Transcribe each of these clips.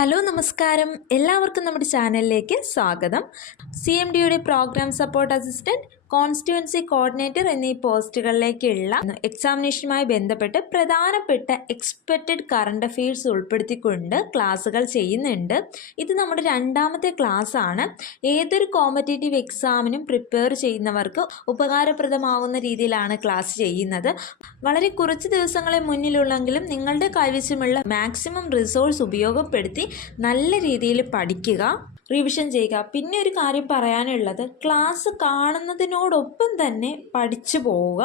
Hello നമസ്കാരം, എല്ലാവർക്കും നമ്മുടെ ചാനലിലേക്ക് സ്വാഗതം. CMDയുടെ programme support assistant, constituency coordinator എന്നീ പോസ്റ്റുകളിലേക്കുള്ള എക്സാമിനേഷനുമായി ബന്ധപ്പെട്ട് പ്രധാനപ്പെട്ട എക്സ്പെക്റ്റഡ് കറണ്ട് അഫെയർസ് ഉൾപ്പെടുത്തിക്കൊണ്ട് ക്ലാസ്സുകൾ ചെയ്യുന്നുണ്ട്. ഇത് നമ്മുടെ രണ്ടാമത്തെ ക്ലാസ് ആണ്. ഏതൊരു കോമ്പറ്റേറ്റീവ് എക്സാമിനും പ്രിപ്പയർ ചെയ്യുന്നവർക്ക് ഉപകാരപ്രദമാകുന്ന രീതിയിലാണ് ക്ലാസ് ചെയ്യുന്നത്. വളരെ കുറച്ച് ദിവസങ്ങളെ മുന്നിലുള്ളെങ്കിലും നിങ്ങളുടെ കൈവശമുള്ള മാക്സിമം റിസോഴ്സ് ഉപയോഗപ്പെടുത്തി നല്ല രീതിയിൽ പഠിക്കുക, റിവിഷൻ ചെയ്യുക. പിന്നെ ഒരു കാര്യം പറയാനുള്ളത്, ക്ലാസ് കാണുന്നതിനോടൊപ്പം തന്നെ പഠിച്ചു പോവുക.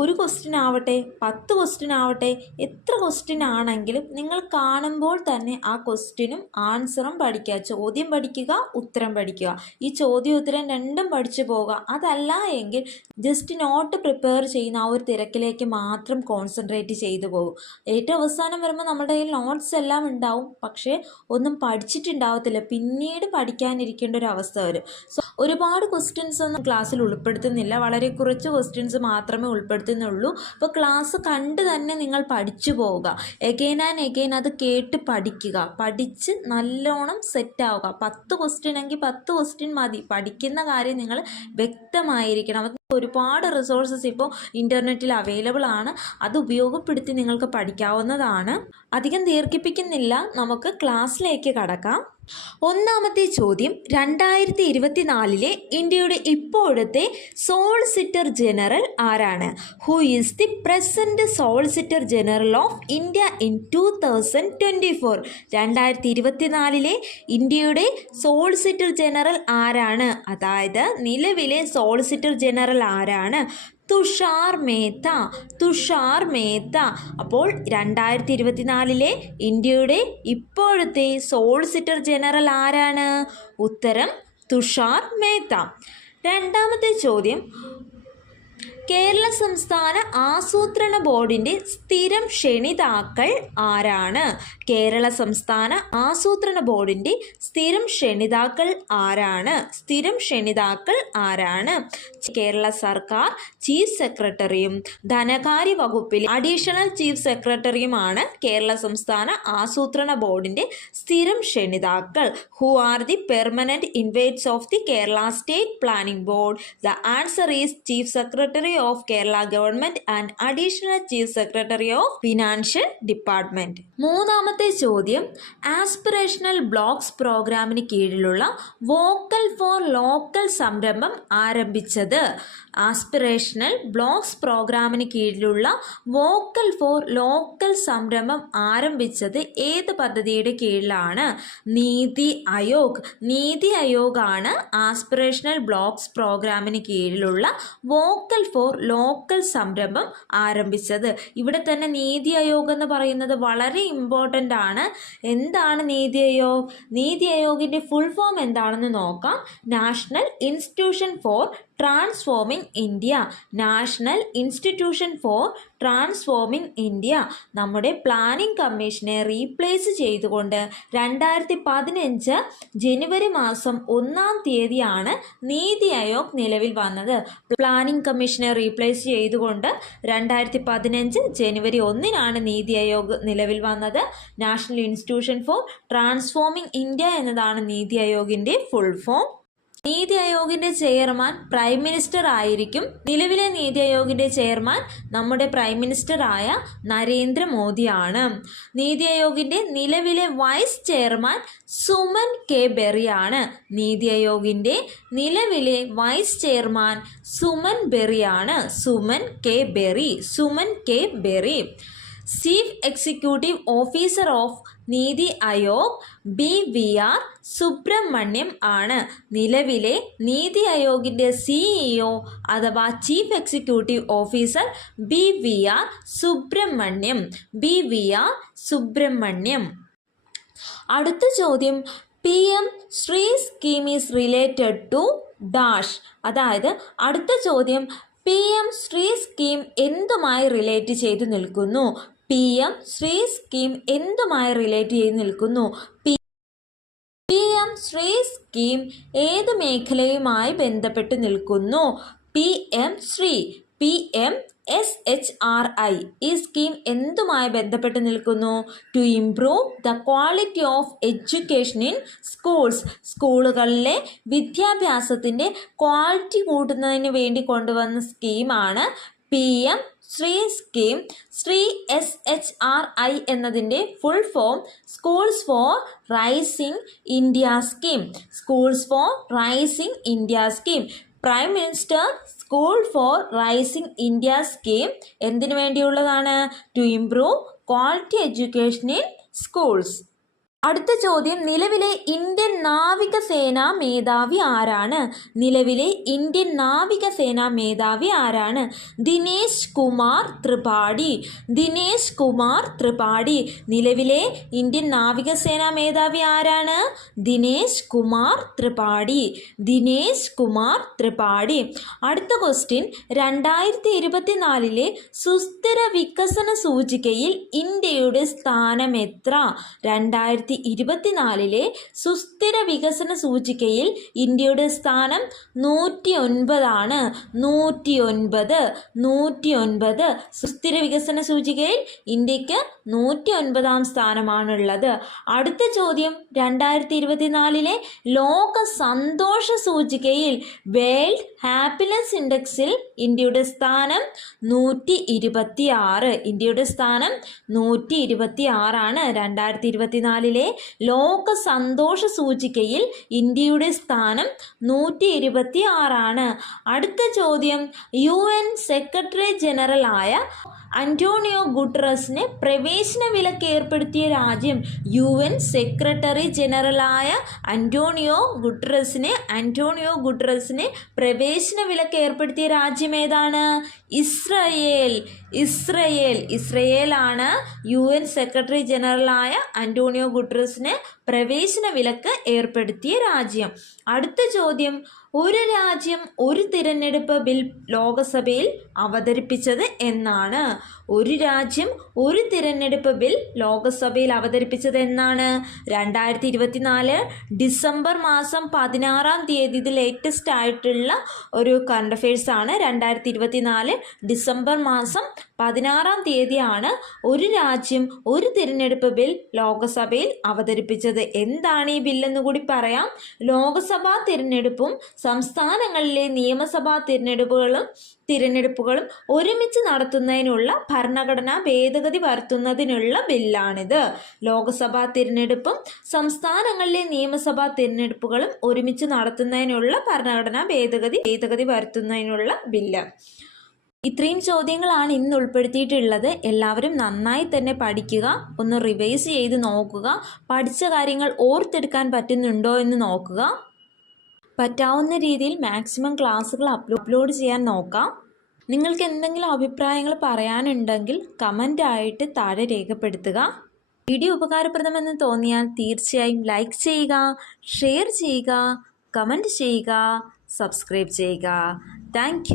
ഒരു ക്വസ്റ്റ്യൻ ആവട്ടെ, 10 ക്വസ്റ്റ്യൻ ആവട്ടെ, എത്ര ക്വസ്റ്റ്യൻ ആണെങ്കിലും നിങ്ങൾ കാണുമ്പോൾ തന്നെ ആ ക്വസ്റ്റ്യനും ആൻസറും പഠിക്കുക. ചോദ്യം പഠിക്കുക, ഉത്തരം പഠിക്കുക. ഈ ചോദ്യം ഉത്തരം രണ്ടും പഠിച്ചു പോവുക. അതല്ല എങ്കിൽ ജസ്റ്റ് നോട്ട് പ്രിപ്പയർ ചെയ്യുന്ന ആ ഒരു തിരക്കിലേക്ക് മാത്രം കോൺസെൻട്രേറ്റ് ചെയ്തു പോകും. ഏറ്റവും അവസാനം വരുമ്പോൾ നമ്മുടെ കയ്യിൽ നോട്ട്സ് എല്ലാം ഉണ്ടാവും, പക്ഷേ ഒന്നും പഠിച്ചിട്ടുണ്ടാവത്തില്ല. പിന്നീട് പഠിക്കാനിരിക്കേണ്ട ഒരു അവസ്ഥ വരും. സോ ഒരുപാട് ക്വസ്റ്റ്യൻസ് ഒന്നും ക്ലാസ്സിൽ ഉൾപ്പെടുത്തുന്നില്ല, വളരെ കുറച്ച് ക്വസ്റ്റ്യൻസ് മാത്രമേ ഉൾപ്പെടുത്തുന്നുള്ളൂ. അപ്പോൾ ക്ലാസ് കണ്ട് തന്നെ നിങ്ങൾ പഠിച്ചു പോവുക. എഗെയിൻ ആൻഡ് എഗെയിൻ അത് കേട്ട് പഠിക്കുക, പഠിച്ച് നല്ലോണം സെറ്റ് ആവുക. 10 ക്വസ്റ്റ്യൻ എങ്കിൽ 10 ക്വസ്റ്റ്യൻ മതി. പഠിക്കുന്ന കാര്യം നിങ്ങൾ വ്യക്തമായിരിക്കണം. ഒരുപാട് റിസോഴ്സസ് ഇപ്പോൾ ഇൻ്റർനെറ്റിൽ അവൈലബിൾ ആണ്, അത് ഉപയോഗപ്പെടുത്തി നിങ്ങൾക്ക് പഠിക്കാവുന്നതാണ്. അധികം ദീർഘിപ്പിക്കുന്നില്ല, നമുക്ക് ക്ലാസ്സിലേക്ക് കടക്കാം. ഒന്നാമത്തെ ചോദ്യം, 2024 ഇന്ത്യയുടെ ഇപ്പോഴത്തെ സോളിസിറ്റർ ജനറൽ ആരാണ്? Who is the present solicitor general of India in 2024? 2024 ഇന്ത്യയുടെ സോളിസിറ്റർ ജനറൽ ആരാണ്? അതായത് നിലവിലെ സോളിസിറ്റർ ജനറൽ ആരാണ്? തുഷാർ മേത്ത. തുഷാർ മേത്ത. അപ്പോൾ 2024 ഇന്ത്യയുടെ ഇപ്പോഴത്തെ സോളിസിറ്റർ ജനറൽ ആരാണ്? ഉത്തരം തുഷാർ മേത്ത. രണ്ടാമത്തെ ചോദ്യം, കേരള സംസ്ഥാന ആസൂത്രണ ബോർഡിൻ്റെ സ്ഥിരം ക്ഷണിതാക്കൾ ആരാണ്? കേരള സംസ്ഥാന ആസൂത്രണ ബോർഡിൻ്റെ സ്ഥിരം ക്ഷണിതാക്കൾ ആരാണ്? സ്ഥിരം ക്ഷണിതാക്കൾ ആരാണ്? കേരള സർക്കാർ ചീഫ് സെക്രട്ടറിയും ധനകാര്യ വകുപ്പിൽ അഡീഷണൽ ചീഫ് സെക്രട്ടറിയുമാണ് കേരള സംസ്ഥാന ആസൂത്രണ ബോർഡിൻ്റെ സ്ഥിരം ക്ഷണിതാക്കൾ. Who are the permanent invites of the Kerala state planning board? The answer is chief secretary of Kerala government and additional chief secretary of financial department. മൂന്നാമത്തെ ചോദ്യം, ആസ്പിറേഷണൽ ബ്ലോക്സ് പ്രോഗ്രാമിന് കീഴിലുള്ള വോക്കൽ ഫോർ ലോക്കൽ സംരംഭം ആരംഭിച്ചത്? ആസ്പിറേഷണൽ ബ്ലോക്സ് പ്രോഗ്രാമിന് കീഴിലുള്ള vocal for local സംരംഭം ആരംഭിച്ചത് ഏത് പദ്ധതിയുടെ കീഴിലാണ്? നീതി ആയോഗ്. നീതി ആയോഗ് ആണ് ആസ്പിറേഷണൽ ബ്ലോക്സ് പ്രോഗ്രാമിന് കീഴിലുള്ള വോക്കൽ ഫോർ ലോക്കൽ സംരംഭം ആരംഭിച്ചത്. ഇവിടെ തന്നെ നീതി ആയോഗ് എന്ന് പറയുന്നത് വളരെ ഇമ്പോർട്ടൻ്റ് ആണ്. എന്താണ് നീതി ആയോഗ്? നീതി ആയോഗിൻ്റെ ഫുൾ ഫോം എന്താണെന്ന് നോക്കാം. National institution for transforming India. National institution for transforming India. നമ്മുടെ പ്ലാനിംഗ് കമ്മീഷനെ റീപ്ലേസ് ചെയ്തുകൊണ്ട് 2015 ജനുവരി മാസം 1-ാം തീയതിയാണ് നീതി ആയോഗ് നിലവിൽ വന്നത്. പ്ലാനിംഗ് കമ്മീഷനെ റീപ്ലേസ് ചെയ്തുകൊണ്ട് 2015 ജനുവരി 1-നാണ് നീതി ആയോഗ് നിലവിൽ വന്നത്. National institution for transforming India എന്നതാണ് നീതി ആയോഗിൻ്റെ ഫുൾ ഫോം. നീതി ആയോഗിൻ്റെ ചെയർമാൻ പ്രൈം മിനിസ്റ്റർ ആയിരിക്കും. നിലവിലെ നീതി ആയോഗിൻ്റെ ചെയർമാൻ നമ്മുടെ പ്രൈം മിനിസ്റ്റർ ആയ നരേന്ദ്രമോദിയാണ്. നീതി ആയോഗിൻ്റെ നിലവിലെ വൈസ് ചെയർമാൻ സുമൻ കെ ബെറിയാണ്. നീതി ആയോഗിൻ്റെ നിലവിലെ വൈസ് ചെയർമാൻ സുമൻ ബെറിയാണ്. Suman K Bery. Suman K Bery. Chief executive officer of Niti Aayog BVR Subrahmanyam ആണ്. നിലവിലെ നീതി ആയോഗിൻ്റെ CEO അഥവാ chief executive officer BVR Subrahmanyam. BVR Subrahmanyam. അടുത്ത ചോദ്യം, PM Shri scheme is related to dash. അതായത് അടുത്ത ചോദ്യം, PM ശ്രീ സ്കീം എന്തുമായി റിലേറ്റ് ചെയ്ത് നിൽക്കുന്നു? PM ശ്രീ സ്കീം എന്തുമായി റിലേറ്റ് ചെയ്ത് നിൽക്കുന്നു? PM ശ്രീ സ്കീം ഏത് മേഖലയുമായി ബന്ധപ്പെട്ട് നിൽക്കുന്നു? PM ശ്രീ. PM SHRI ഈ സ്കീം എന്തുമായി ബന്ധപ്പെട്ട് നിൽക്കുന്നു? To improve the quality of education in schools. സ്കൂളുകളിലെ വിദ്യാഭ്യാസത്തിൻ്റെ ക്വാളിറ്റി കൂട്ടുന്നതിന് വേണ്ടി കൊണ്ടുവന്ന സ്കീമാണ് PM Shri scheme. Shri SHRI എന്നതിൻ്റെ full form schools for rising India scheme. Schools for rising India scheme. Prime minister school for rising India scheme എന്തിനു വേണ്ടിയുള്ളതാണ്? To improve quality education in schools. അടുത്ത ചോദ്യം, നിലവിലെ ഇന്ത്യൻ നാവികസേനാ മേധാവി ആരാണ്? നിലവിലെ ഇന്ത്യൻ നാവികസേനാ മേധാവി ആരാണ്? ദിനേശ് കുമാർ ത്രിപാഠി. ദിനേശ് കുമാർ ത്രിപാഠി. നിലവിലെ ഇന്ത്യൻ നാവികസേനാ മേധാവി ആരാണ്? ദിനേശ് കുമാർ ത്രിപാഠി. ദിനേശ് കുമാർ ത്രിപാഠി. അടുത്ത ക്വസ്റ്റ്യൻ, 2024 സുസ്ഥിര വികസന സൂചികയിൽ ഇന്ത്യയുടെ സ്ഥാനം എത്ര? 2024 സുസ്ഥിര വികസന സൂചികയിൽ ഇന്ത്യയുടെ സ്ഥാനം 109 109. സുസ്ഥിര വികസന സൂചികയിൽ ഇന്ത്യക്ക് 109 സ്ഥാനമാണുള്ളത്. അടുത്ത ചോദ്യം, 2024 ലോക സന്തോഷ സൂചികയിൽ വേൾഡ് ഹാപ്പിനെസ് ഇൻഡെക്സിൽ ഇന്ത്യയുടെ സ്ഥാനം 126. ഇന്ത്യയുടെ സ്ഥാനം 126 ആണ്. 2024 ലോക സന്തോഷ സൂചികയിൽ ഇന്ത്യയുടെ സ്ഥാനം 126 ആണ്. അടുത്ത ചോദ്യം, UN സെക്രട്ടറി ജനറൽ ആയ അന്റോണിയോ ഗുട്ടറസിന് പ്രവേശന വിലക്ക് ഏർപ്പെടുത്തിയ രാജ്യം? UN സെക്രട്ടറി ജനറലായ അന്റോണിയോ ഗുട്ടറസിന് പ്രവേശന വിലക്ക് ഏർപ്പെടുത്തിയ രാജ്യം ഏതാണ്? ഇസ്രയേൽ. ഇസ്രയേലാണ് UN സെക്രട്ടറി ജനറലായ അന്റോണിയോ ഗുട്ടറസിന് പ്രവേശന വിലക്ക് ഏർപ്പെടുത്തിയ രാജ്യം. അടുത്ത ചോദ്യം, ഒരു രാജ്യം ഒരു തിരഞ്ഞെടുപ്പ് ബിൽ ലോകസഭയിൽ അവതരിപ്പിച്ചത് എന്നാണ്? ഒരു രാജ്യം ഒരു തിരഞ്ഞെടുപ്പ് ബിൽ ലോകസഭയിൽ അവതരിപ്പിച്ചത് എന്നാണ്? 2024 ഡിസംബർ മാസം 16 തീയതി. ഇത് ലേറ്റസ്റ്റ് ആയിട്ടുള്ള ഒരു കറണ്ട് അഫയേഴ്സ് ആണ്. 2024 ഡിസംബർ മാസം 16 തീയതിയാണ് ഒരു രാജ്യം ഒരു തിരഞ്ഞെടുപ്പ് ബിൽ ലോകസഭയിൽ അവതരിപ്പിച്ചത്. എന്താണ് ഈ ബില്ലെന്ന് കൂടി പറയാം. ലോകസഭാ തിരഞ്ഞെടുപ്പും സംസ്ഥാനങ്ങളിലെ നിയമസഭാ തിരഞ്ഞെടുപ്പുകളും ഒരുമിച്ച് നടത്തുന്നതിനുള്ള ഭരണഘടനാ ഭേദഗതി വരുത്തുന്നതിനുള്ള ബില്ലാണിത്. ലോകസഭാ തിരഞ്ഞെടുപ്പും സംസ്ഥാനങ്ങളിലെ നിയമസഭാ തിരഞ്ഞെടുപ്പുകളും ഒരുമിച്ച് നടത്തുന്നതിനുള്ള ഭരണഘടനാ ഭേദഗതി വരുത്തുന്നതിനുള്ള ബില്ല്. ഇത്രയും ചോദ്യങ്ങളാണ് ഇന്ന് ഉൾപ്പെടുത്തിയിട്ടുള്ളത്. എല്ലാവരും നന്നായി തന്നെ പഠിക്കുക, ഒന്ന് റിവൈസ് ചെയ്ത് നോക്കുക, പഠിച്ച കാര്യങ്ങൾ ഓർത്തെടുക്കാൻ പറ്റുന്നുണ്ടോ എന്ന് നോക്കുക. പറ്റാവുന്ന രീതിയിൽ മാക്സിമം ക്ലാസ്സുകൾ അപ്ലോഡ് ചെയ്യാൻ നോക്കാം. നിങ്ങൾക്ക് എന്തെങ്കിലും അഭിപ്രായങ്ങൾ പറയാനുണ്ടെങ്കിൽ കമൻ്റായിട്ട് താഴെ രേഖപ്പെടുത്തുക. വീഡിയോ ഉപകാരപ്രദമെന്ന് തോന്നിയാൽ തീർച്ചയായും ലൈക്ക് ചെയ്യുക, ഷെയർ ചെയ്യുക, കമൻറ്റ് ചെയ്യുക, സബ്സ്ക്രൈബ് ചെയ്യുക. താങ്ക്